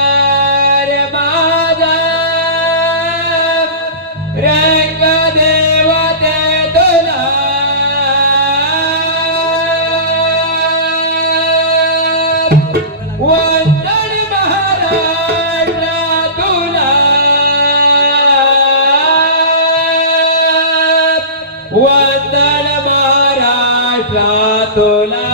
नमस्कार माझा रंग देवते तुला वंदन महाराज तुला वंदन महाराज तुला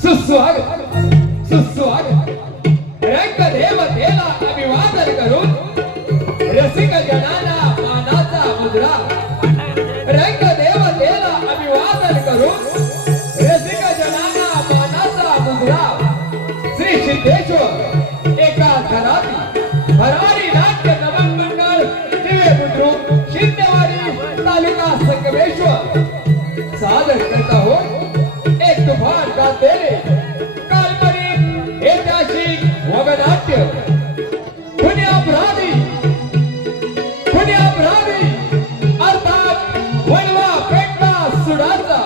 सुस्वागत सुस्वागत रंग देवतेला अभिवादन करून रसिक जनाला मानाचा मुद्रा रंग देवतेला अभिवादन करून रसिक जनाला मानाचा मुद्रा श्री सिद्धेश्वर एका घराती भरारी नाट्य नमन मंडळ दिव्य बुद्रुक शिंदेवाडी तालुका संगमेश्वर सादर करता हो एक तुफान गाजलेले काल्पनिक ऐतिहासिक वगनाट्य पुण्यापराधी अर्थात वळवा पेटला सुडाचा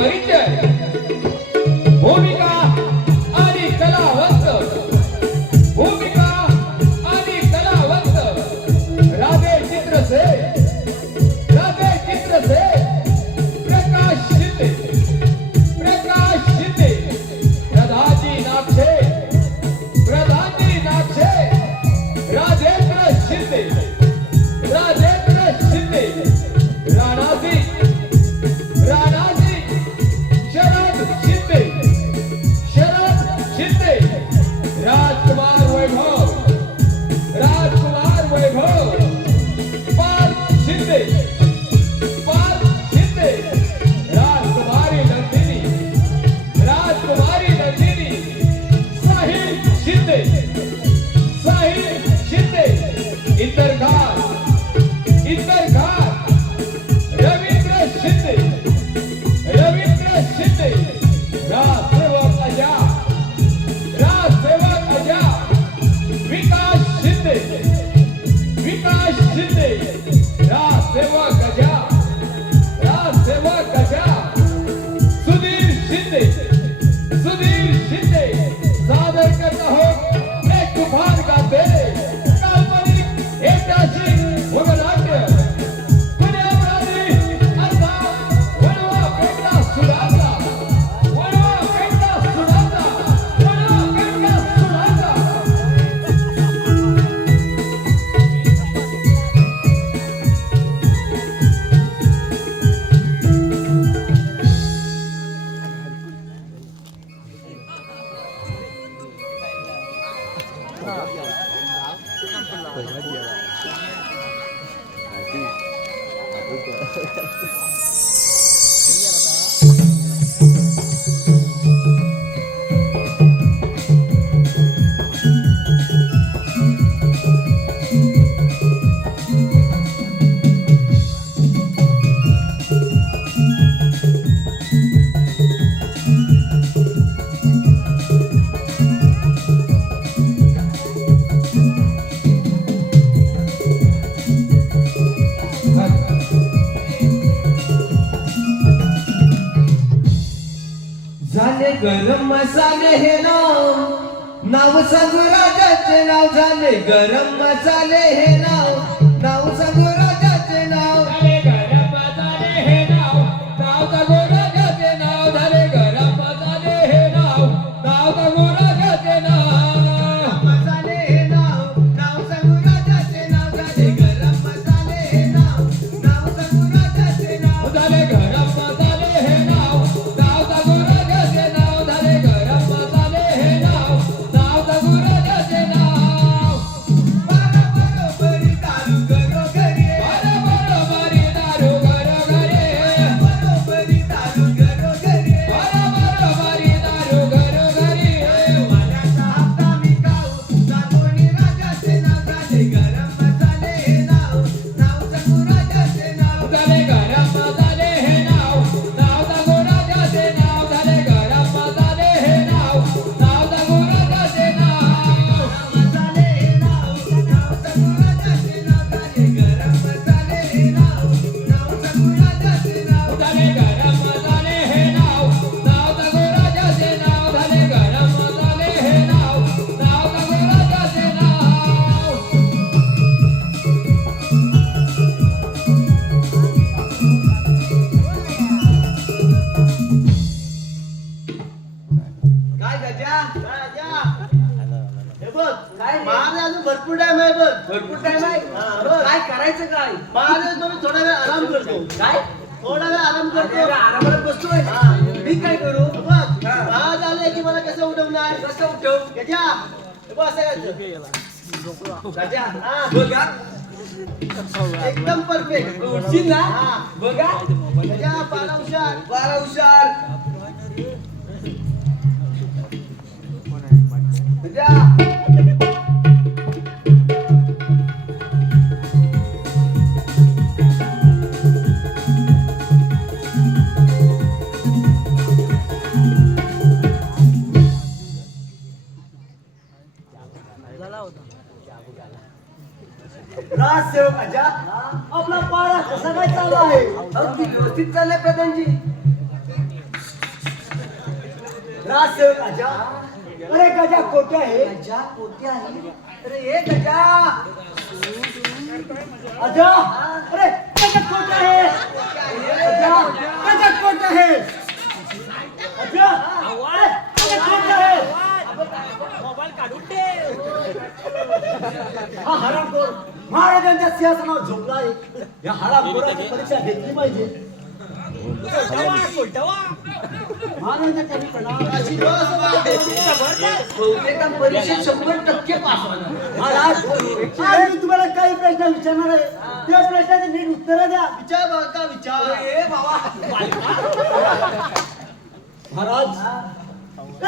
परिचय भूमिका आणि कलावंत भूमिका आणि कलावंत राधे चित्रसे प्रकाश शिंदे प्रधानजी नागशे राजेंद्र शिंदे राणाजी शरद शिंदे राजकुमार वैभव पाल शिंदे राजकुमारी नंदिनी साहिल शिंदे इंदर खान रवींद्र शिंदे राजसेवक अजा विकास शिंदे राजसेवक अजा सुधीर शिंदे सादर करता हो एक तुफान गाते काल्पनिक ऐतिहासिक वगनाट्य पुण्यामध्ये अर्थात वणवा पेटा सुराचा गरम मसाले हे नाव सांगू राजाचे नाव झाले गरम मसाले हे नाव सांगू राजाचे नाव झाले गरम मसाले हे नाव सांगू राजाचे नाव झाले गरम मसाले हे नाव सांगू राजाचे नाव मसाले हे नाव सांगू राजाचे नाव झाले गरम मसाले हे नाव सांगू राजाचे नाव झाले गरम मसाले हे नाव सांगू राजाचे नाव झाले गरम मसाले हे नाव सांगू राजाचे नाव बरोबरी दारू घरोघरी बरोबरी दारू घरोघरी बरोबरी दारू घरोघरी बरोबरी दारू घरोघरी वाड्याचा हप्ता मी खाऊ दाखवणी राजाचे नाव झाले गरम मसाले हे नाव सांगू राजाचे नाव झाले गरम मसाले हे नाव सांगू राजाचे नाव झाले गरम मसाले हे नाव सांगू राजाचे नाव मसाले हे नाव सांगू राजाचे नाव झाले गरम मसाले हे नाव सांगू राजाचे नाव झाले गरम मसाले हे नाव सांगू राजाचे नाव झाले गरम मसाले हे नाव सांगू राजाचे नाव काय गजा हे बघ काय माझा अजून भरपूर टाइम आहे बघ भरपूर टाइम आहे काय करायचं काय माझा तुम्ही थोडा वेळ आराम करतो काय थोडा वेळ आराम करतो आरामात बसतोय मी काय करू बघ आज आले की मला कसं उठवणार कसं उठव गजा हे बघ असं करायचं गजा हा बघा एकदम परफेक्ट उठशील ना बघा गजा बारा हुशार गजा राजसेवक अजा आपला पारा कसा काय चालू आहे अगदी व्यवस्थित चाललाय प्रधानजी राजसेवक अजा. अरे गजा कोठे आहे? गजा कोठे आहे? अरे ये गजा अजा. अरे गजा कोठे आहे? अजा गजा कोठे आहे? अजा अरे गजा कोठे आहे? मोबाईल काढून ठेव. हा हरामखोर महाराजांच्या सिंहासनावर झोपला आहे. या हरामखोराची परीक्षा घेतली पाहिजे. महाराजांच्या प्रणाम. परीक्षेत 100% पास होणार. महाराज आज मी तुम्हाला काही प्रश्न विचारणार आहे. त्या प्रश्नाचे नीट उत्तर द्या. विचार बाळका विचार. ए बाबा महाराज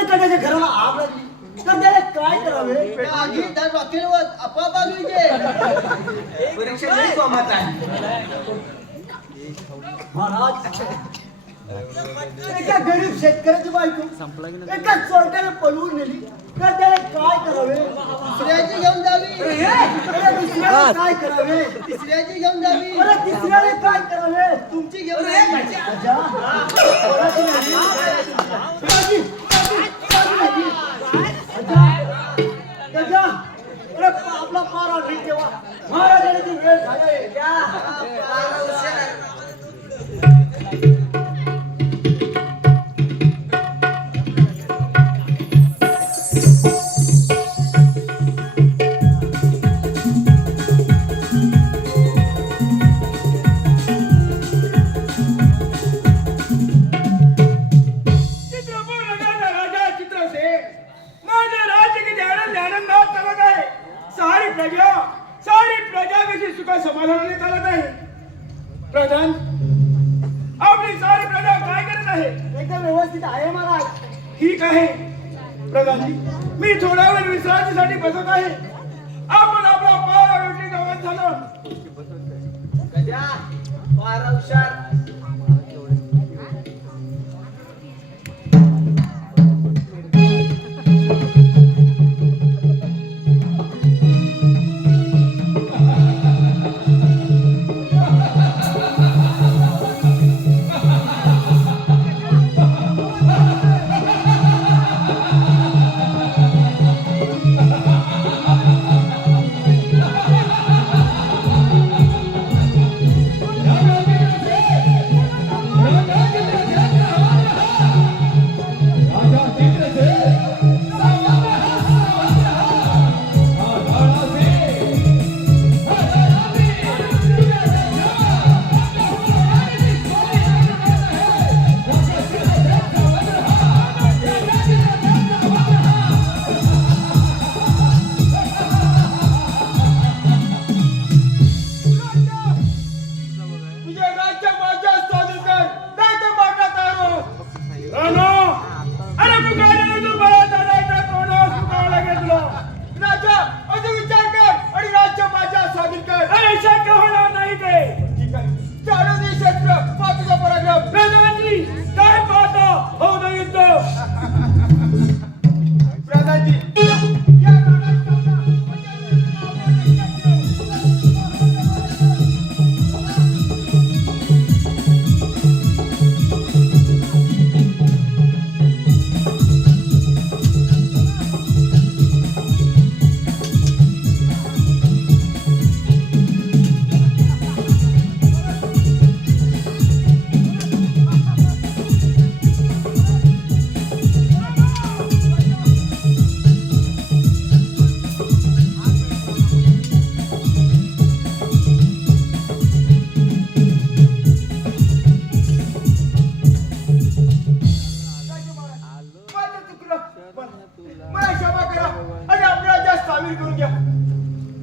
एखाद्याच्या घराला आग लागली तर त्याला काय करावे? आगी त्या रॉकेलवर आपोआप आग विझे. परीक्षा नाही जमत आहे. महाराज एका गरीब शेतकऱ्याची बायको एका चोरट्याने पळवून नेली तर त्याला काय करावे? दुसऱ्याची घेऊन जावी. दुसऱ्याला काय करावे? तिसऱ्याची घेऊन जावी. अरे तिसऱ्याने काय करावे? तुमची घेऊन आपला पारा नीट ठेवा. महाराजांची वेळ झाली. समाधानाने चालत आहे. प्रधान आपली सारी प्रजा काय करत आहे? एकदम व्यवस्थित आहे महाराज. ठीक आहे प्रधानजी, मी थोडा वेळ विश्रांतीसाठी बसत आहे. आपण आपला पारा रोटी गवत झालं. गजा पारा हुशार.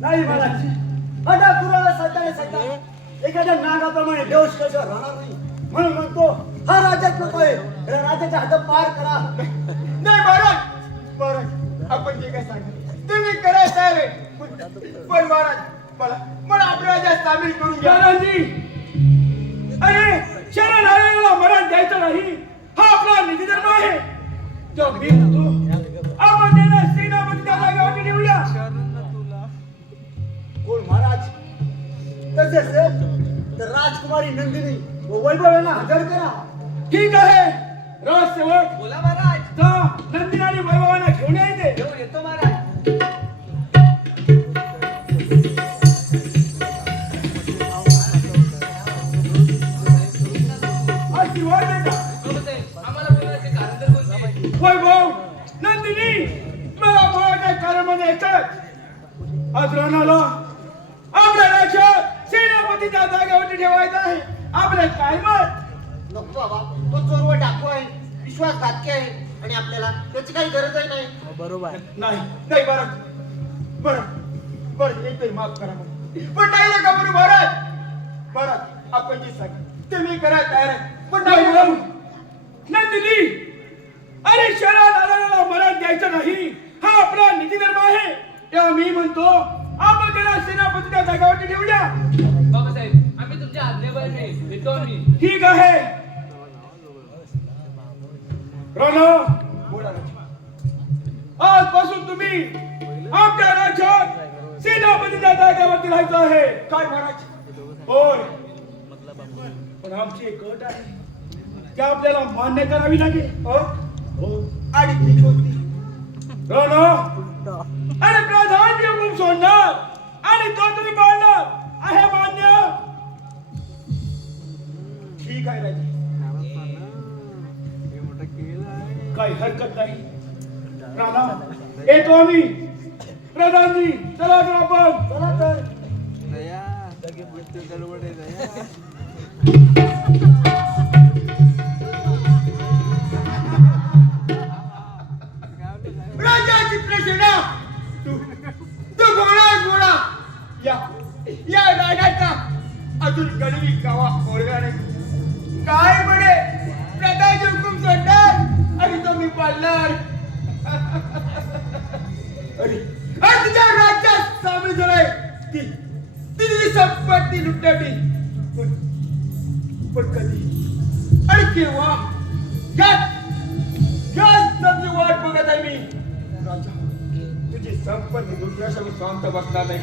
नाही महाराज, अडा कुराला सध्या सध्या एखाद्या नागाप्रमाणे बेहोश कशा राहणार नाही म्हणून म्हणतो हा राज्यात नकोय, राज्याच्या हात पार करा. नाही महाराज, महाराज आपण जे काय सांगा तुम्ही करायचं आहे, पण महाराज मला आपल्या राज्यात सामील करून घ्या. अरे शरण आलेला मरण द्यायचं नाही, हा आपला निधी धर्म आहे. जो मी म्हणतो आपण त्याला सेनापती त्या गावी नेऊया. कोण महाराज? तसे असेल तर राजकुमारी नंदिनी व वैभव यांना हजर करा. ठीक आहे राजसेवक, बोला महाराज. जा वैभव नंदिनी मला बोलायच्या कार्यामध्ये येतात. आज राणाला आपल्या राज्यात सेनापतीच्या जागेवरती ठेवायचं आहे. आपले काय मत? नको बाबा, तो चोर व डाकू आहे, विश्वासघातकी आहे आणि आपल्याला त्याची काही गरजही नाही. नाही नाही भारत बरं एकही माफ करा मला. पण नाही नका म्हणू भारत आपण जी सांग ते मी करायला तयार आहे. पण नाही म्हणून नंदिनी अरे शहरात आलेला मरण द्यायचं नाही हा आपला नीतिधर्म आहे. तेव्हा मी म्हणतो आपण त्याला सेनापतीच्या जागेवरती ठेवूया. बाबासाहेब आम्ही तुमच्या आज्ञेवर नाही येतो आम्ही. ठीक आहे राणा बोला राजा. आजपासून तुम्ही आपल्या राज्यात सेनापतीच्या जागेवरती राहायचं आहे. काय महाराज? होय पण आमची एक अट आहे की आपल्याला मान्य करावी लागेल. आणि ती कोणती? राणा अरे प्रधान हुकूम सोडणार आणि तो तुम्ही पाळणार आहे मान्य? ठीक आहे राजा काही हरकत नाही. राणा येतो आम्ही. प्रधानजी चला तर आपण. चला तर राजाची प्रश्न तू घोडा या राजाचा अजून गडवी गावा ओळगा नाही. काय म्हणे प्रधानजी हुकूम सोडणार आणि तो मी पाळणार. अरे तुझ्या राज्यात सामील झालाय ती तिची संपत्ती लुटली. पण कधी आणि केव्हा याच वाट बघत आहे मी. राजा तुझी संपत्ती लुटण्यासाठी शांत बसणार नाही.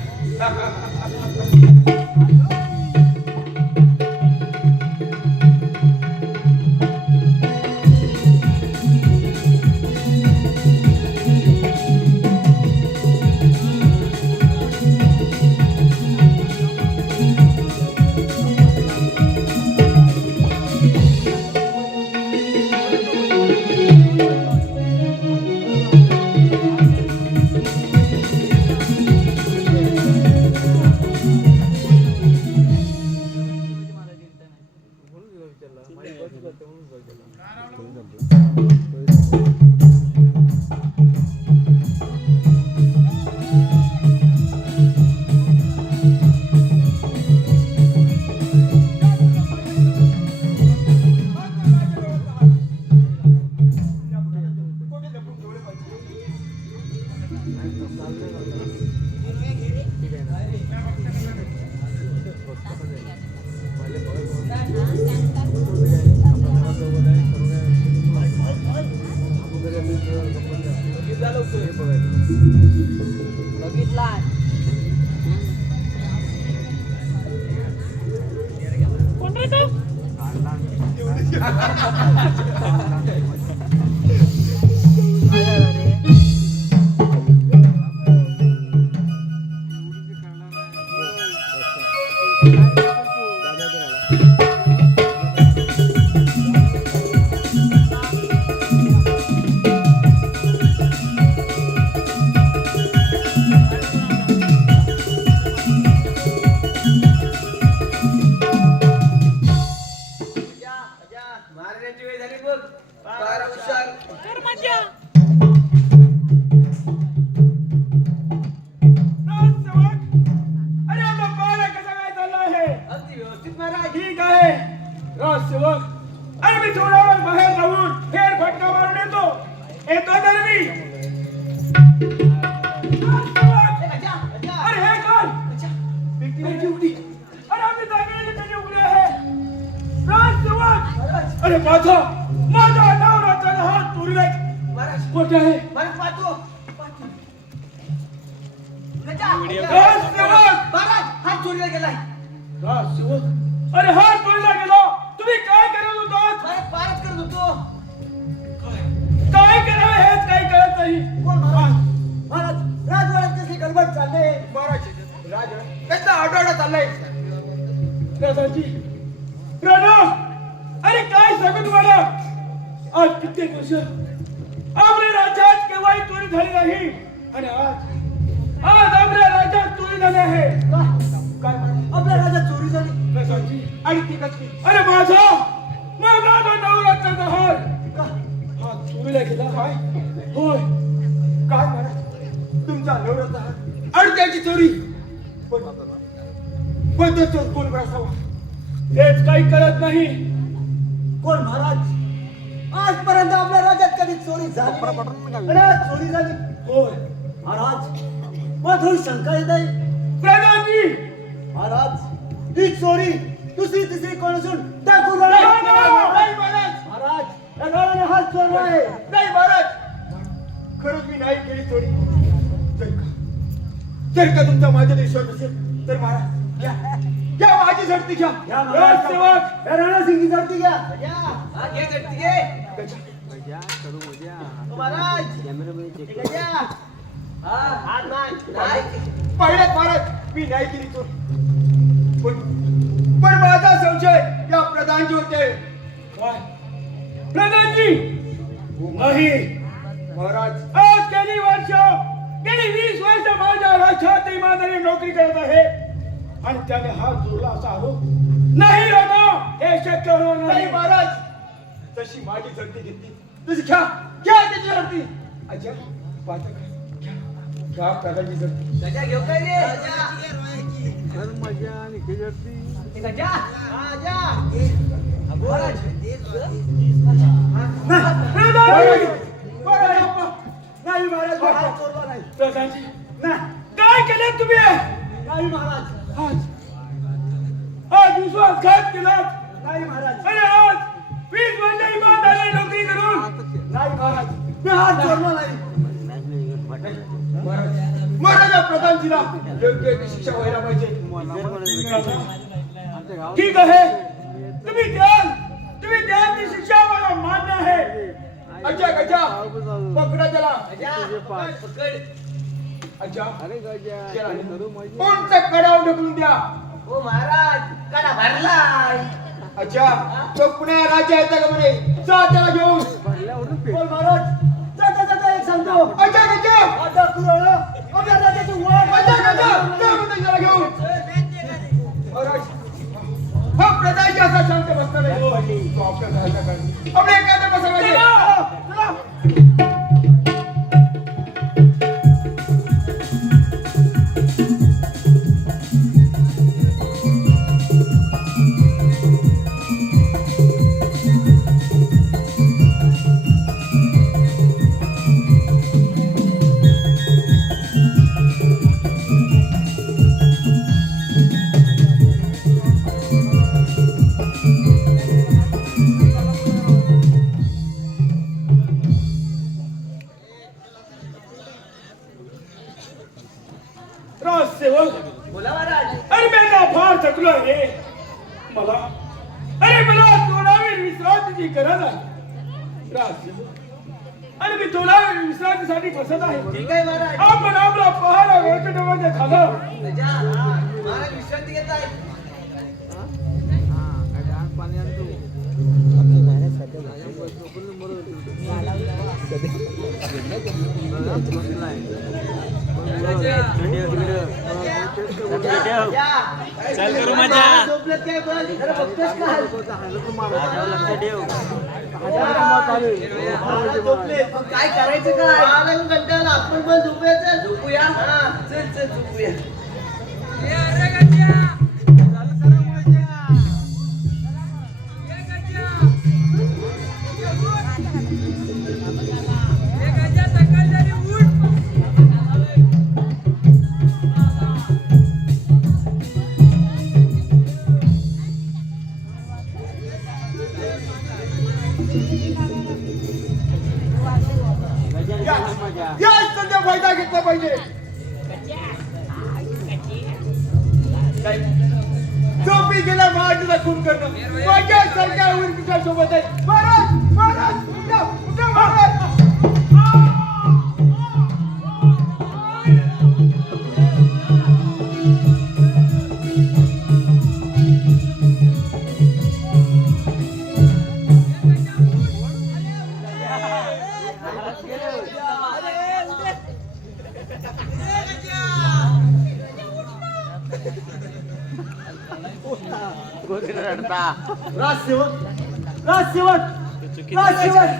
अरे माझा नवरा त्याला हात पुरले. कुठे आहे? हात चोरीला गेलाय. अरे हात चोरीला गेला. तुम्ही काय करत होतात? पारच करत होतो. काय करावे हेच काही कळत नाही. महाराज राजवाड्यात कसली गडबड चालले. महाराज राजवाड्यात त्याचा आठवडा चाललाय. राजाजी राणा अरे काय सांगू तुम्हाला. आज कित्येक वर्ष आपल्या राज्यात केव्हाही चोरी झाली नाही आणि आज आपल्या राज्यात चोरी झाली आहे. काय आपल्या राज्यात चोरी झाली कशाची? आणि ती कसली? अरे माझा तो नवरात्राचा हार हा चोरीला गेला. काय? होय. काय महाराज तुमचा नवरात्र हार आणि त्याची चोरी? पण तो चोर कोण असावा हेच काही कळत नाही. कोण महाराज? आजपर्यंत आपल्या राज्यात कधी चोरी झाली आणि आज चोरी झाली. होय महाराज मला थोडी शंका येत आहे. प्रधानजी महाराज ही चोरी दुसरी तिसरी कोण असून टाकू नाही महाराज. महाराज या गावाने हात चोरला आहे. नाही महाराज, खरंच मी नाही केली चोरी. जर का तुमचा माझ्या विश्वास असेल तर महाराज घ्या माझी झडती घ्या. या महाराज सेवक या राणा सिंगची झडती घ्या. घे झटती घे. हात नाही. पहिल्याच महाराज मी नाही केली चोरी. पण माझा संशय या प्रधानजी होते. काय? प्रधानजी नाही महाराज. आज गेली 20 वर्ष माझ्या राज्यात इमानदारी नोकरी करत आहे आणि त्याने हात जोडला असा आरोप नाही राणा. हे शक्य होणार नाही महाराज. तशी माझी झडती घेतली तुझी घ्या त्याची झडती. अच्छा पाहता का? घ्या प्रधानजी झडती. गजा घेऊ काय रे? गजा. हा जा. महाराज. नाही महाराज. हात चोरला नाही. प्रधानजी नाही काय केलं तुम्ही? नाही महाराज. आज विश्वासघात केला. नाही महाराज. अरे आज 20 वर्ष इमानदारी नोकरी करून नाही महाराज मी हात चोरला नाही. महाराज प्रधानजीला योग्य ती शिक्षा व्हायला पाहिजे. ठीक आहे तुम्ही द्याल ती शिक्षा मला मान्य आहे. अच्छा गजा पकडा त्याला. पकड. अच्छा कोणचा कडाव ढकलून द्या. हो महाराज कडा भरलाय. अच्छा तो पुण्या राजा येता का म्हणे. जा त्याला घेऊन. बोल महाराज जाता जाता एक सांगतो. अच्छा गजा आता कुराळा आपल्या राज्याची वाट. अच्छा गजा जा म्हणते त्याला घेऊन. महाराज हा प्रधानजी असा शांत बसता नाही. तो आपल्या घराच्या काढली आपल्या एखाद्या बसवायचे. सेवक बोला महाराज. अरे मी का फार थकलो आहे रे. मला थोडावेळ विश्रांतीची गरज आहे. अरे मी थोडावेळ विश्रांतीसाठी बसत आहे. ठीक आहे महाराज. आपण आपला पहारा व्यवस्थेमध्ये झालं. गजा. महाराज विश्रांती घेत आहे. चल करू मजा. झोपलेत काय बघ. जरा बघतोस काय? महाराज झोपले. मग काय करायचं काय? महाराज कंटाळा. आपण पण झोपूया. झोपूया. हा चल चल झोपूया. या संध्या फायदा घेतला पाहिजे. झोपी गेल्या महाराजाला खून करणं माझ्या सारख्या उर्मिका सोबत आहे. महाराज उठा महाराज. राजसेवक राजसेवक राजसेवक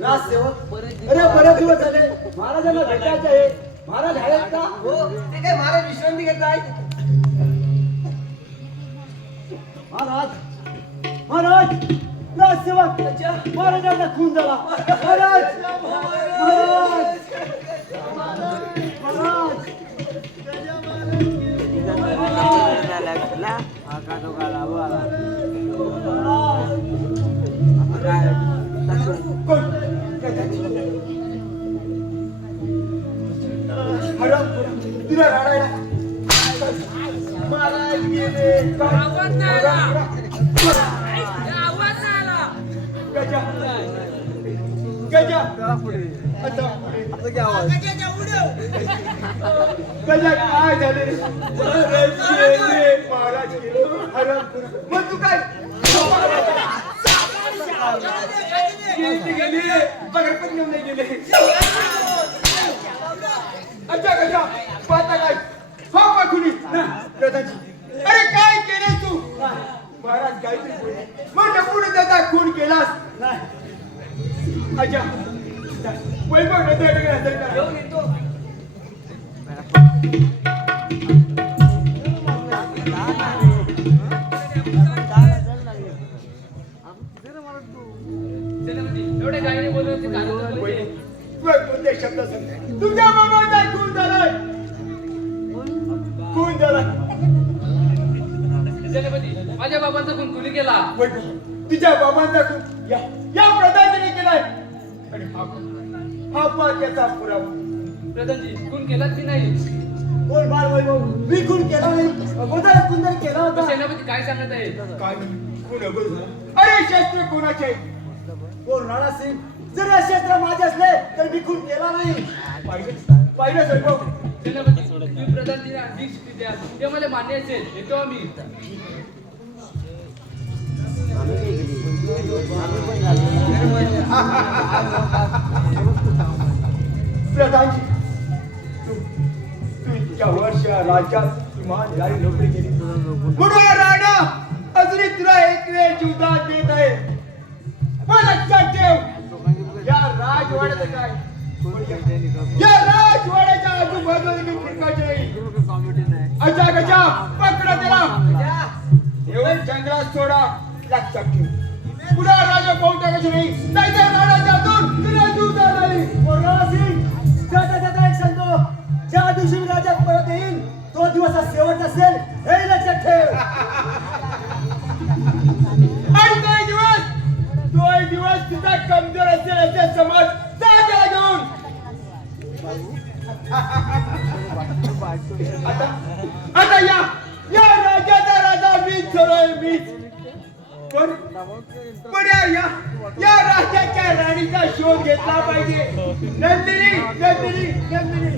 राजसेवक अरे बरेच दिवस झाले महाराजांना भेटायचं आहे. महाराज आहेत का? हो ते काय महाराज विश्रांती घेत आहेत. महाराज महाराज राजसेवक महाराजांना खून झाला. महाराज महाराज महाराज तिला राडायला महाराज गेले. गजा गजा आता गजा काय झाले रे? महाराज गेले. मग तू काय गेली बगर पण घेऊन नाही गेले. अच्छा गजा पाहता काय हो पाखुनी दादाजी अरे काय केले तू? महाराज काहीतरी बोलले मग पुढे त्याचा खून केलास. अच्छा वैभव हृदयाकडे हजर करा. एवढ्या गाडीने बोलवते कोणते शब्द सांगते? तुझ्या बाबाचा खून झालाय. खून झालाय. सेनापती माझ्या बाबांचा खून कुणी केला? तुझ्या बाबांचा खून या प्रधानाने केलाय. आणि हा पाक्याचा पुरावा. प्रधानजी खून केलाच की नाही? बोल बाळ वैभव मी खून केला नाही. अगोदर खून जर केला होता. सेनापती काय सांगत आहे? काय खून अगोदर झाला? अरे शस्त्र कोणाचे? बोल राणा सिंग जर हे क्षेत्र माझे असले तर मी खून केला नाही. पाहिलं वैभव. सेनापती तुम्ही प्रधानजीला भीक द्या ते मला मान्य असेल येतो आम्ही. प्रधानजी तू इतक्या वर्ष राज्यात इमानदारी नोकरी केली म्हणून राणा अजूनही तुला एक वेळ जीवदान देत आहे. पण लक्षात ठेव या राजवाड्याचं काय? या राजवाड्याच्या आजूबाजूला देखील फिरकायचे नाही. अच्छा गजा पकडा त्याला येऊन जंगलात सोडा. लक्षात ठेव पुढे राजा पाहू टाकायचे नाही नाहीतर राणाच्या हातून तुला जीवदान नाही. बोल राणा सिंग जाता जाता एक सांगतो ज्या दिवशी मी राज्यात परत येईन तो दिवस शेवट असेल हे लक्षात ठेव. आणि तो एक दिवस तुझा कमजोर असेल असे समज जा त्याला घेऊन. आता या राजाचा राजा मीच ठरवोय मीच. पण या राजाच्या राणीचा शोध घेतला पाहिजे. नंदिनी नंदिनी नंदिनी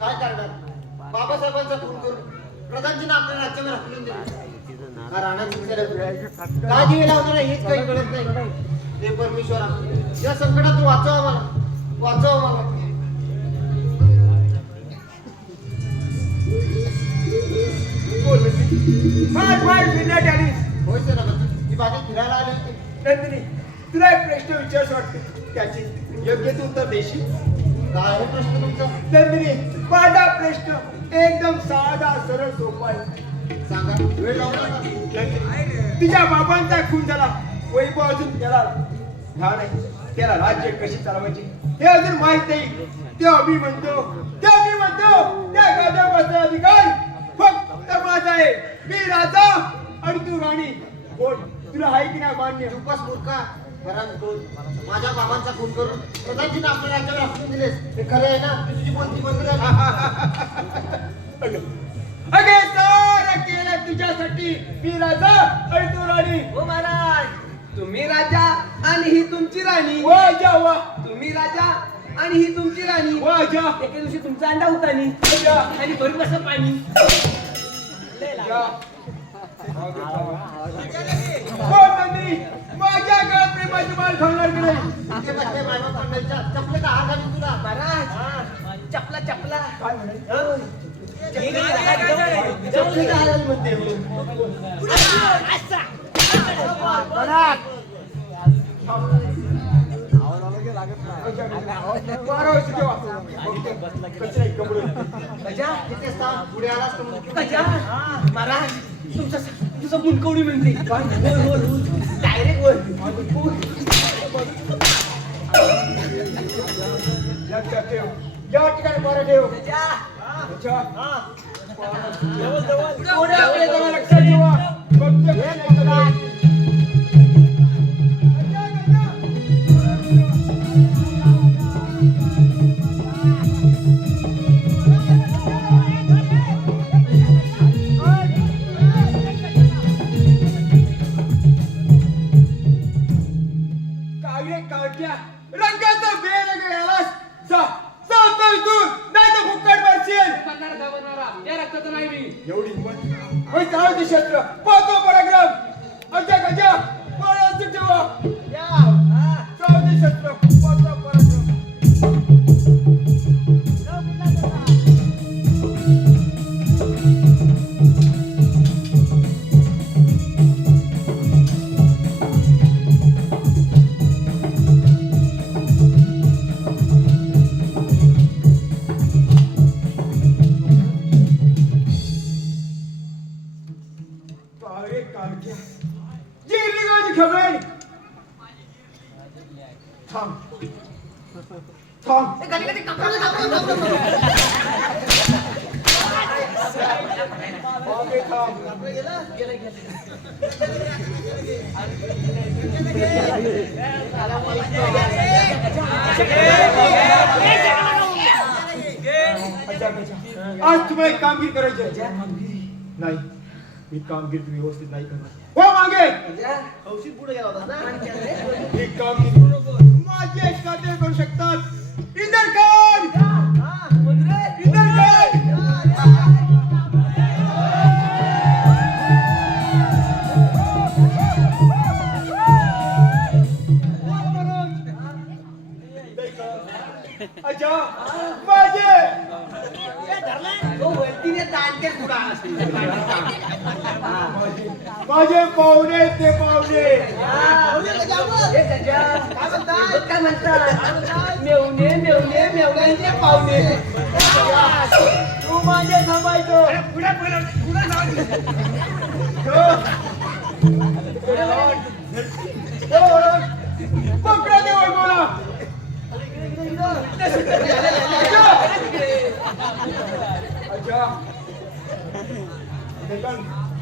काय करणार? बाबासाहेबांचा खून करून प्रधानजींना आपल्या राज्यावर हकलून दिले. हा राणा सिंगला का जीवे लावणार हेच काही कळत नाही. हे परमेश्वरा या संकटात वाचवा मला वाचवा मला. फिरण्यात आलीस. होय सेनापती ही बाकी फिरायला आली होती. नंदिनी तुला एक प्रश्न विचारस वाटते त्याची योग्य तू उत्तर देशील. काय आहे प्रश्न तुमचा? नंदिनी माझा प्रश्न एकदम साधा सरळ सोपा आहे. सांगा वेळ लावू नका. तिच्या बाबांचा खून झाला. वैभव अजून त्याला ध्यान आहे. त्याला राज्य कशी चालवायची हे अजून माहित नाही. तेव्हा मी म्हणतो त्या गडावरचा अधिकार फक्त माझा आहे. मी राजा आणि तू राणी. बोल तुला आहे की नाही मान्य? चुपस मूर्खा माझ्या बाबांचा खून करून प्रधानजीने आपल्या राज्यावर आपटून दिलेस हे खरं आहे ना तुझी बोलती बंद झाली. अगे सारं केलं तुझ्यासाठी मी राजा आणि तू राणी. हो महाराज तुम्ही राजा आणि ही तुमची राणी. वा जा वा तुम्ही राजा आणि ही तुमची राणी. वा जा एके दिवशी तुमचा अंडा होता जा आणि भरून असं पाणी. जा. हो नंदी माझ्या काळात प्रेमाची माल खाणार की नाही. चपले का हात घालून तुला महाराज चपला चपला काय म्हणे चपले का हात घालून म्हणते पुढे आलास तर महाराज तुझं मुंडकवडी म्हणते डायरेक्ट वर लक्षात ठेव या ठिकाणी पारा ठेव. अच्छा पुढे आपले जरा लक्षात ठेवा. फक्त रंगाचा बेल गेलास जा जा तर दूर नाही तर फुकट बसशील. या रक्ताचं नाही मी. एवढी हिंमत होय चालते शस्त्र पाहतो पराक्रम. अजा गजा पळायचं ठेवा चालते शस्त्र पाहतो पराक्रम. आज तुम्हाला एक कामगिरी करायची आहे. नाही ही कामगिरी तुम्ही व्यवस्थित नाही करणार. हो मागे हौशीत पुढे गेला होता ना ही कामगिरी माझे खाते करू शकतात. इंदर खान इंदर खान अच्छा माझे माझे पाहुणे ते पाहुणे काय म्हणतात मेवणे मेवणे मेवण्यांचे पाहुणे. तू माझे थांबायचो. पकडा दे वैभवला. अच्छा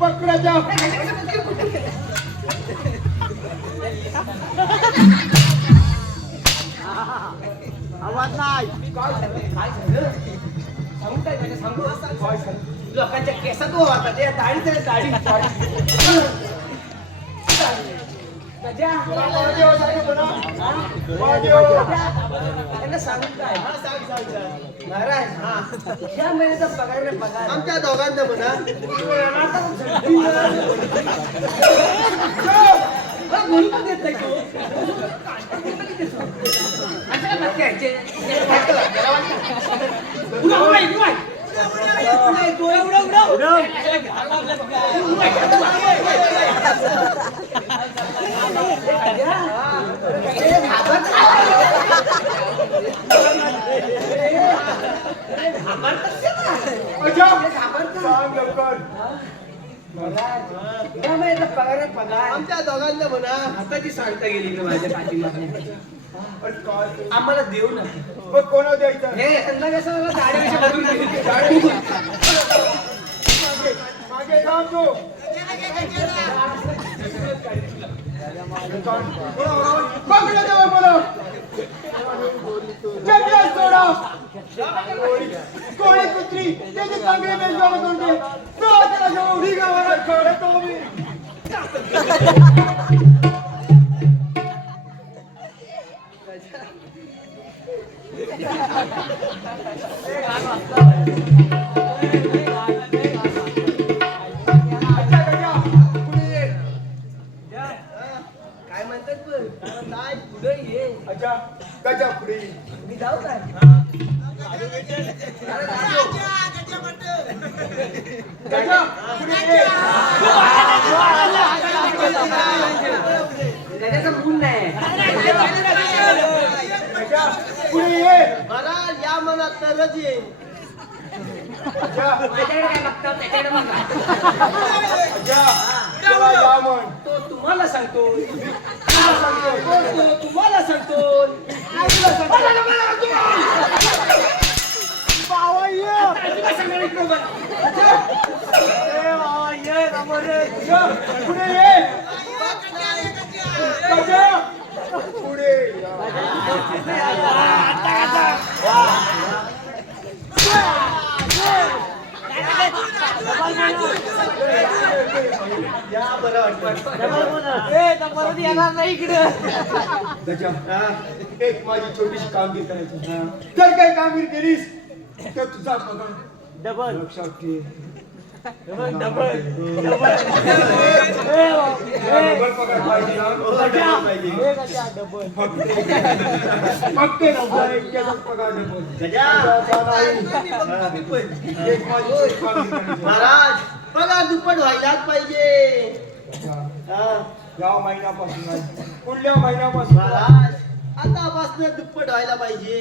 पकडा जा. आवाज नाही काय झालं? सांगू काय म्हणजे सांगू काय झालं? लोकांच्या केसात होता ते दाढी तरी दाढी त्यांना सांगू काय महाराज ह्या महिन्याचा पगार नाही पगार आमच्या दोघांना म्हणा म्हणून देत नाही तो. असं काय बाकी आहे? उडव, उडव, उडव. आमच्या दोघांना म्हणा हाताची सांगता गेली ना माझ्या पाठीमागे आम्हाला देऊ ना. मग कोणा द्यायचं? हे संध्याकाळी गाडी बदलून गेली. मागे थांब तू. पकडलं तेव्हा मला जंगलात सोडा कोणी कुत्री त्याचे चांगले मेजवान कोणते त्याला घेऊन ही गावाला खेळतो मी काय म्हणतात पण काय पुढे ये अच्छा गजा पुढे मी जाऊ काय गजा पुढे ये. त्याचा मूल नाही गजा पुढे ये. महाराज या मनात तरच ये अच्छा त्याच्याकडे काय बघतात त्याच्याकडे बघा अच्छा त्याला या म्हण तो तुम्हाला सांगतो तुला सांगतो तो तुम्हाला सांगतो पुढे ये गजा पुढे या बरं वाटतं गजा एक माझी छोटीशी कामगिरी करायची जर काही कामगिरी केलीस तर तुझा पगार डबल लक्षात ठेव डबल पगार पाहिजे ना फक्त एकट्याचाच पगार डबल गजा एक माझी छोटी कामगिरी करायची. महाराज पगार दुप्पट व्हायलाच पाहिजे हा. या महिन्यापासून नाही, पुढल्या महिन्यापासून महाराज आतापासून दुप्पट व्हायला पाहिजे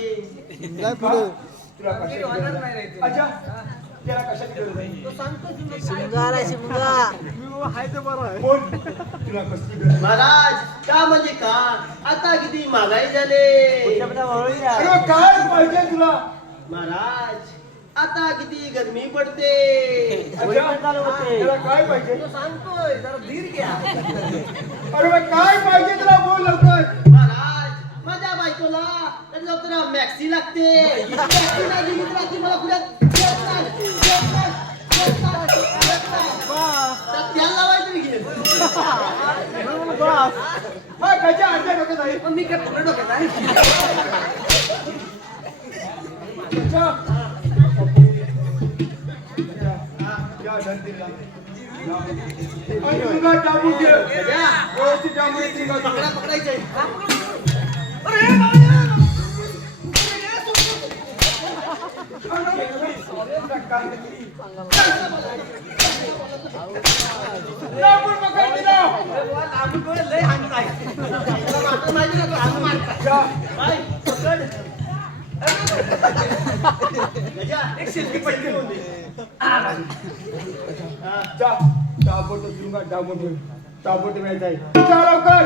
तुला कशाची गरज आहे? अच्छा त्याला कशाची गरज आहे? बोल तुला कसली गरज आहे? महाराज का म्हणजे का आता किती महागाई झाले अरे काय पाहिजे तुला? महाराज आता किती गरमी पडते अच्छा त्याला काय पाहिजे? सांगतोय जरा धीर घ्या अरे काय पाहिजे तुला बोल लवकर. महाराज माझ्या बायकोला तर मॅक्सी लागते मॅक्सी नाही दिली तर ती मला पुढे त्याला लावायचं घे हा गजा अर्ध्या डोक्यात आहे. मग मी काय पुढे डोक्यात आहे अच्छा. या धरतीला. आणि तुला डाबून दे. व्यवस्थित डाबून दे. पकडायचंय डाबून पकड तिला. लय हाणत आहे माहिती ना तू मारता जा. एक शिल्पी पडली होती जा. ताबडतोब घेऊन जा. ताबडतोब. ताबडतोब यायचं आहे. जा लवकर.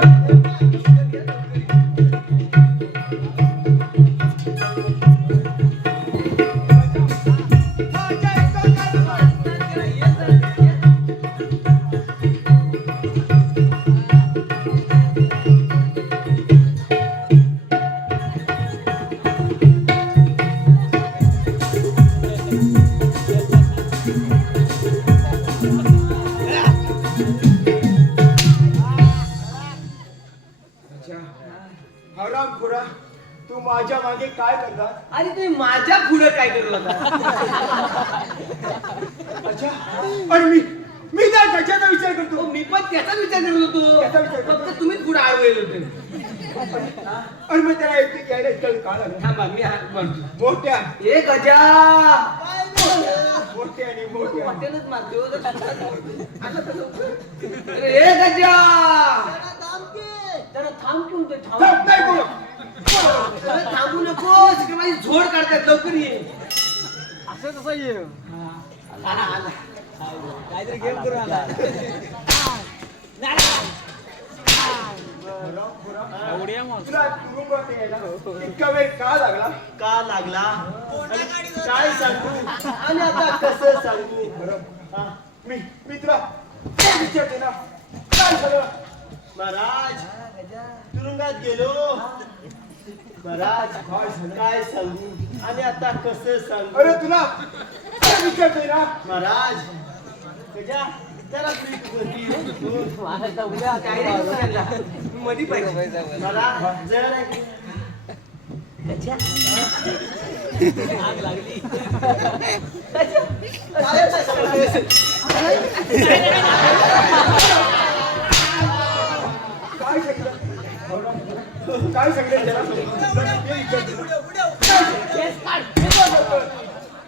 हरामखोरा तू माझ्या मागे काय करता? आणि तुम्ही माझ्या पुढे काय करू नका अच्छा आणि मी त्या गजाचा विचार करतो. मी पण त्याचाच विचार करत होतो त्याचा विचार करतो. फक्त तुम्हीच पुढे आडवेल होते आणि मग त्याला एक यायला इतकं का लागलं? थांबा मी हात म्हणतो मोठ्या ए गजा मोठ्या आणि मोठ्या हॉटेलच मारतो ए गजा जरा थांब की म्हणतोय थांब थांब नाही बोल. जरा थांबू नको तिकडे माझी झोड काढतात लवकर ये असं तसं ये काहीतरी गेम करून आला तुला तुरुंगात यायला इतका वेळ का लागला? का लागला आणि काय सांगू आणि आता कसं सांगू बरं. मी तुला काय विचारते ना काय झालं? महाराज तुरुंगात गेलो महाराज काय सांगू आणि आता कसं सांगू अरे तुला काय विचारतोय ना महाराज गजा जरा प्लीज मधी पाहिजे महाराज जरा आग लागली काय सांगितलं काय सांगितलं त्याला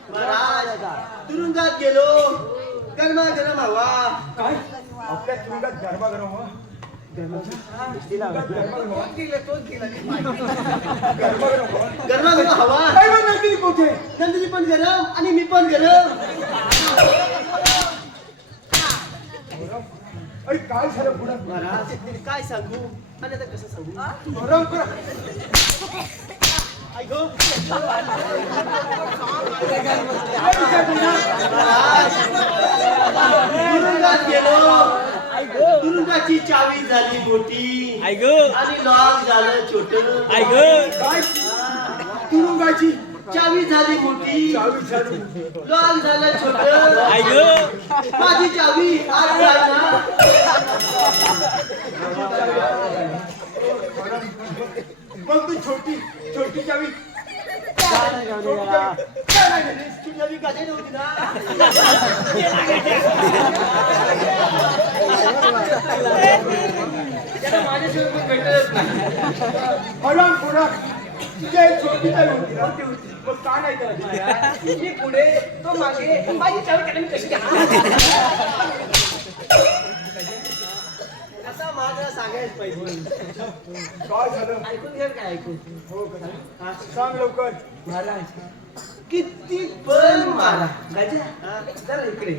महाराज तुरुंगात गेलो गरमागरम हवा काय आपल्या तुरुंगात गरमागरम हवा गरमागरम हवा काय मग नंदिनी कुठे नंदिनी पण गरम आणि मी पण गरम अरे काय झालं पुढं महाराज काय सांगू आणि आता कसं सांगू गरम कर ऐको तुरुंगात गेलो तुरुंगाची चावी झाली मोठी ऐक आणि लॉक झालं छोट ऐक काय तुरुंगाची चावी झाली मोठी चावी झाली लॉक झालं छोट ऐक माझी चावी आज झाला मग तू छोटी छोटी चावी ती चावी कधी नव्हती ना त्याला माझ्याशिवाय पण भेटतच नाही हराम पुरा तुझ्या एक छोटी चावी होती ना मग का नाही करायची मी पुढे तो मागे माझी चावी त्याला मी कशी घ्या आता माझं सांगायच पाहिजे काय झालं ऐकून घ्या काय ऐकून हो का सांग लवकर महाराज किती पण मारा गजा जरा इकडे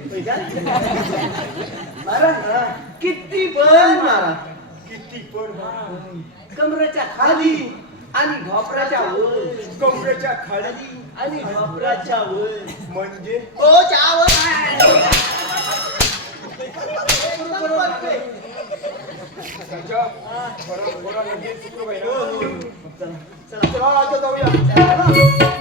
महाराज किती पण मारा किती पण कमरेच्या खाली आणि ढोपराच्या वर कमरेच्या खाली आणि ढोपराच्या वर म्हणजे ओ चावर त्याच्या बरोबर लगेच सुरू आहे ना. चला चला आता जाऊया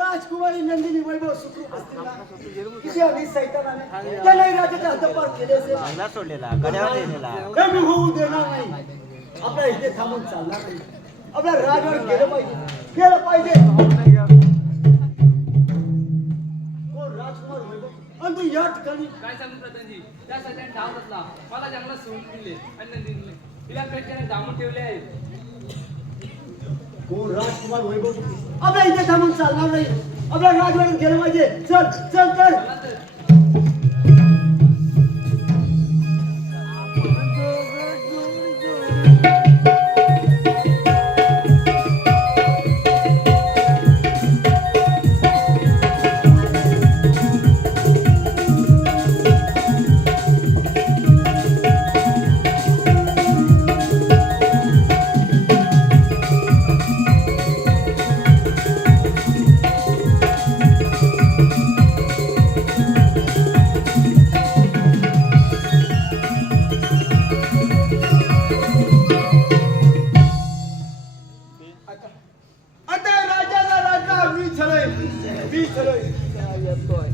राजकुमारी नंदिनी वैभव सुखरूप असतील ना? किती आधी सैतानाने त्यालाही राजाच्या हद्दपार केले असेल. सोडलेला गड्यावर नेलेला हे मी होऊ देणार नाही. आपल्या इथे थांबून चालणार नाही. आपल्या राजवर गेलं पाहिजे कोण राजकुमार वैभव आणि तू या ठिकाणी काय सांगू प्रधानजी त्यासाठी त्याने डाव घातला मला जंगलात सोडून दिले आणि नंदिनीने तिला पेटल्याने डांबून ठेवले आहे कोण राजकुमार वैभव आपल्या इथे थांबून चालणार नाही. आपल्या राजवर गेलं पाहिजे. चल चल तर मला तर आता राजाचा राजा मी झालोय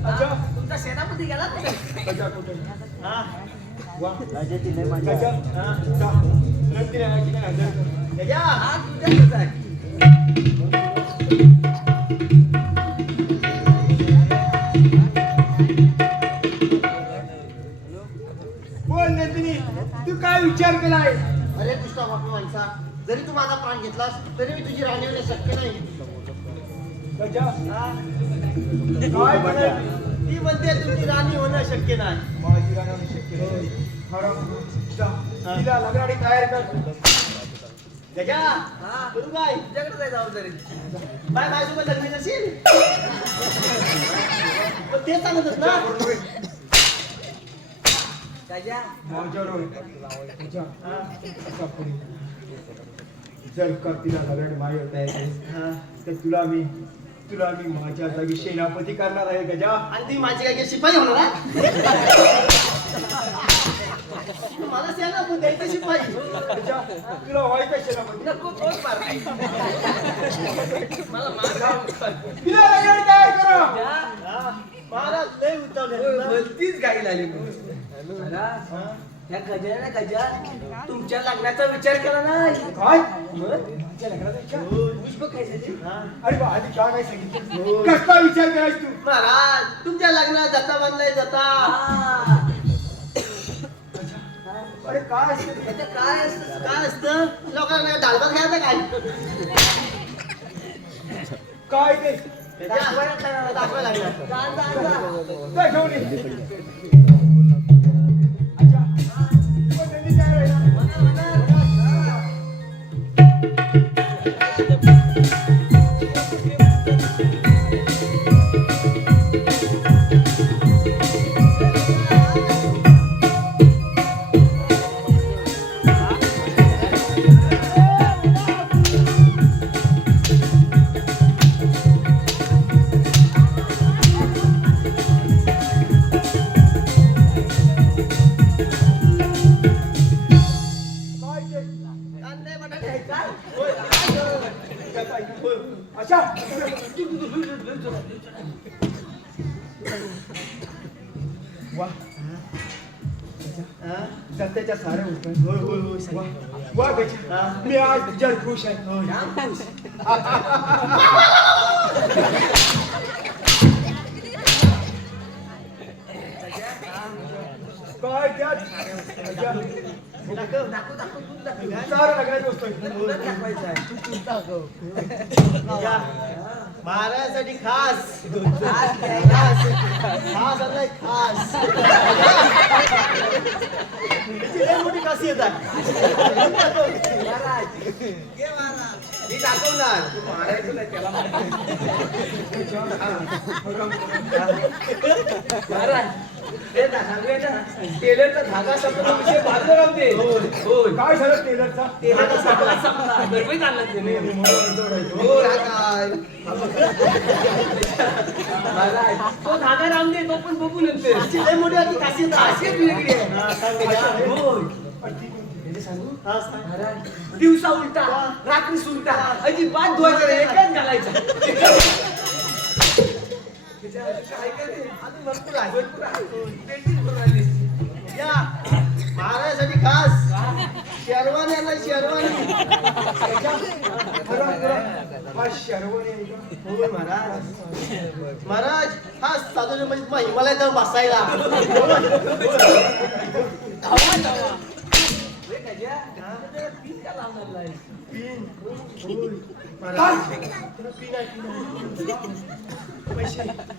अच्छा तुमचा सेनापती गेला अच्छा कुठे वा राजाची लय मजा अच्छा जा. नंतर यायची नाही हजर. हा तुझ्याच आहे. बोल नंदिनी तू काय विचार केलाय अरे दुष्टा बापू माणसा जरी तू माझा प्राण घेतलास तरी मी तुझी राणी होणे शक्य नाही अच्छा काय म्हणाली? ती म्हणते तुमची राणी होणं शक्य नाही. माझी राहणं शक्य नाही. जा, तिला लग्नासाठी तयार कर. गजा करू काय तुझ्याकडे जाय जबाबदारी बाय माझ्यासोबत लग्न करशील पण ते सांगतच ना गजा माझ्यावर जा. असा पुढे. जर का तिला लग्नासाठी माझ्यावर तयार केलीस, तर तुला मी माझ्या जागी सेनापती करणार आहे गजा. आणि ती माझी काय शिपाई होणार हा? मला सेनापती द्यायचं शिपाई गजा, तुला व्हायचं सेनापती. नको तोच मार मला मार तिला लग्नासाठी तयार करा. महाराज लय उतावले भलतीच गाई लागली त्या गजाला गजा तुमच्या लग्नाचा विचार केला नाही काय? तिच्या लग्नाचा विचार? पुष्प खायचं अरे बा, आधी का नाही सांगितलं? कसला विचार करायस तू? महाराज तुमच्या लग्नात जाता बांधलाय जाता अरे काय असतं? काय असतं लोकांना डालभात खायचं काय काय ते? दाखवायला लागला जा घेऊन ये. अच्छा. पण त्यांनी काय राहिलं? काय ते? कांदे बटाटे आहेत का? अच्छा. वा. हा? सत्याच्या साऱ्या होत. वा गजा, मी आज तुझ्यावर खुश आहे. काय त्यात? गजा, सारं लग्नाची वस्तू आहे. या. महाराजासाठी खास खास आणलाय खास त्याची लय मोठी खासियत आहे मी दाखवणार तू मारायचं नाही त्याला महाराज ते सांगूया ना टेलरचा धागा संपला विषय बाजूला राहू दे काय झालं टेलरचा? टेलरचा संपला संपला गडबडीत आणला त्याने हो काय तो धागा राहून दे तो पण बघू नंतर लय मोठी आधी खासियत खासियत वेगळी आहे दिवसा उलटा रात्री सुलटा अजिबात धुवायचा नाही एकच घालायचा भरपूर आहे या महाराजासाठी खास शेरवानी आणला शेरवानी हा शर्वणी आहे का? हो महाराज महाराज हा साधू म्हणजे हिमालयात जाऊन बसायला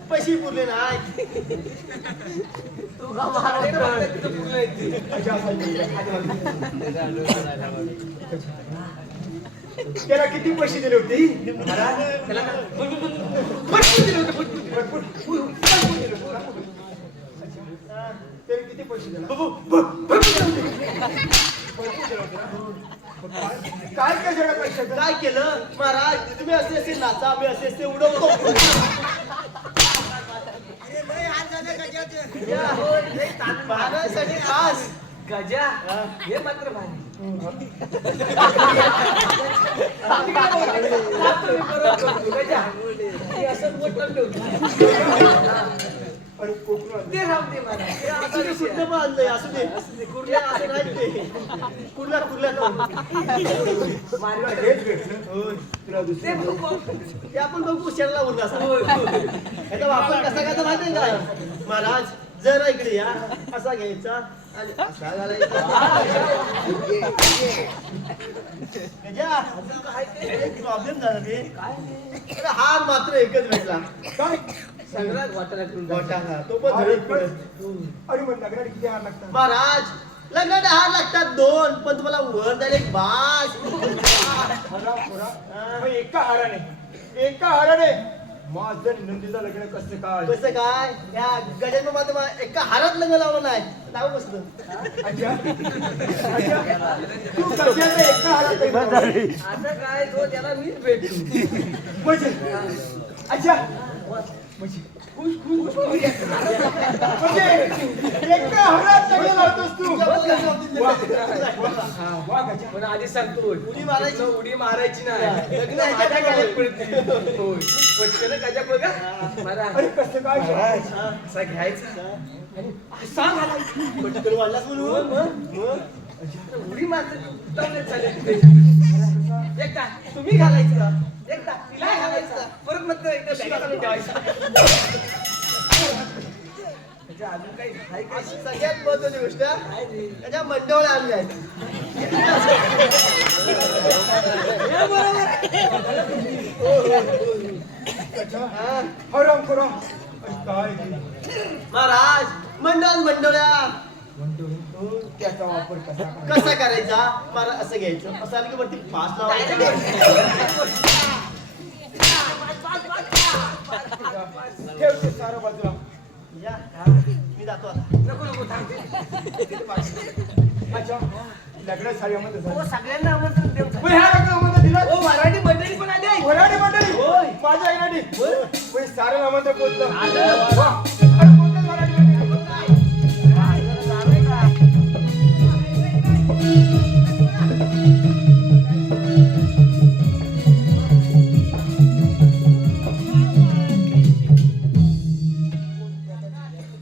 पैसे पुरले नाही त्याला किती पैसे दिले होते? त्याला किती पैसे दिले? काय काय जरा पैसे काय केलं महाराज तुम्ही असे असे नाचा आम्ही असे असे उडवतो महाराजांसाठी खास गजा हे मात्र भारी आणि कोकणात ते राहून दे मला असू दे कुठलं पण आणलंय असू दे कुठल्या असं नाही ते कुठल्या हेच भेटलं. तुला दुसरं ते आपण बघू शरीराला उरला असा याचा वापर कसा करायचा माहिती आहे का महाराज जरा इकडे या असा घ्यायचा आणि असा घालायचा गजा, एक प्रॉब्लेम झाला रे. अरे हार मात्र एकच भेटला. काय सगळ्यात वाटायला करून गोटाला तो पण धडक पडत. अरे मग लग्नाला किती हार लागतात महाराज लग्नात हार लागतात 2 पण तुम्हाला वर द्यायला एक बास. मग एका हाराने माझं नंदीचं लग्न कसं काय कसं काय या गजानन मात्र एका हारात लग्न लावलं नाही लावू बसलं. अच्छा तू कशाला एका हारात लग्न लावलं? आता काय तो त्याला मीच भेटू म्हणजे अच्छा म्हणजे म्हणजे एका हारात लग्न लावतोस तू वा गजा. पण आधी सांगतो उडी मारायची. उडी मारायची नाही लग्न माझ्या ह्याच्या गळ्यात पडते. होय पटकन गजा बघा मारा अरे कसं काय असा घ्यायचा आणि असा घालायचा. पटकन वाढलास म्हणून मग उडी मारते चालेल एकदा तुम्ही घालायचं एकदा तिला घालायचं परत मग एकदा शिका करून ठेवायचा. त्याच्या अजून काही आहे का? सगळ्यात महत्वाची गोष्ट त्याच्या मंडवळ्या आणल्या आहेत. हराम करा काय महाराज मंडळ्या त्याचा वापर कसा कसा करायचा महाराज असं घ्यायचं असं आलं की वरती फास लावायचं. ठेवते सारं बाजूला या मी जातो आता. नको थांबते अच्छा लग्न साड्यामध्ये हो सगळ्यांना आमंत्रण देऊ पण ह्या लग्नामध्ये दिला हो मराठी मंडळी पण आली आहे. वराडी मंडळी होय. माझ्या आईनाडी पण सारं आमंत्रण पोचलं आलं. वा. अरे कोणत्या वराडी मंडळी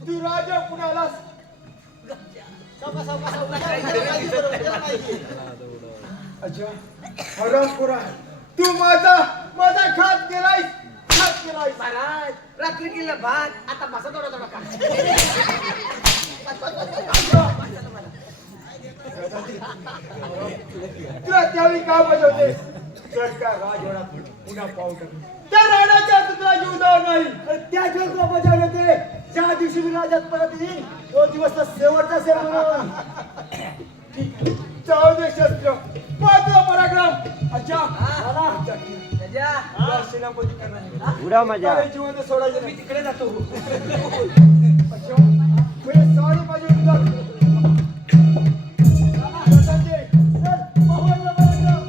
तू राजा पुण्यालास सावकाश. त्याला माहिती. अच्छा हरामखोरा तू माझा खात केलायस महाराज रात्री केला भात आता बसा थोडा थोडा का तुला त्यावेळी का बजावते तर का राजवाडा पुन्हा पाऊल टाकलं त्या राणाच्या तुला जीव जाऊ नाही त्या दिवस तुला बजावले ते ज्या दिवशी मी राज्यात परत येईल तो दिवस तर शेवटचा सेव म्हणून चौदे शस्त्र पाचवा पराक्रम अच्छा मला गजा सेनापती करणार उडा मजा. जिवंत सोडायचं मी तिकडे जातो अच्छा म्हणजे सॉरी माझे विरोधात संजय, चल, पाहूया पराक्रम.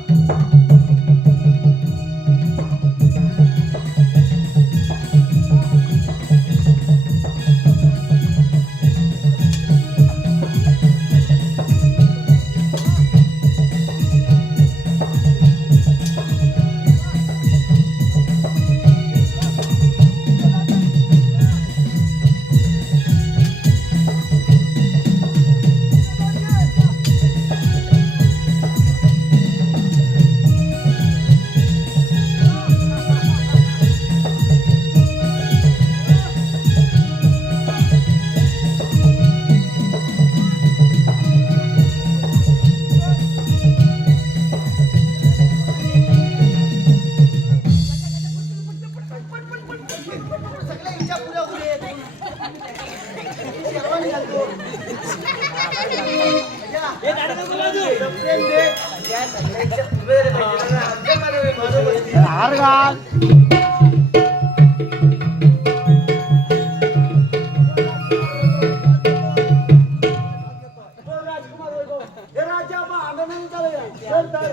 सगळ्या इच्छा पुऱ्या होऊ देत. सर्वांनी घालतो. या. प्रेम दे. या सगळ्यांच्या पुढे रे पाहिजे ना. आमच्या मानवी बरोबर. हार घाल. राजकुमार वैभव हे राजा आनंद चालू चल तर.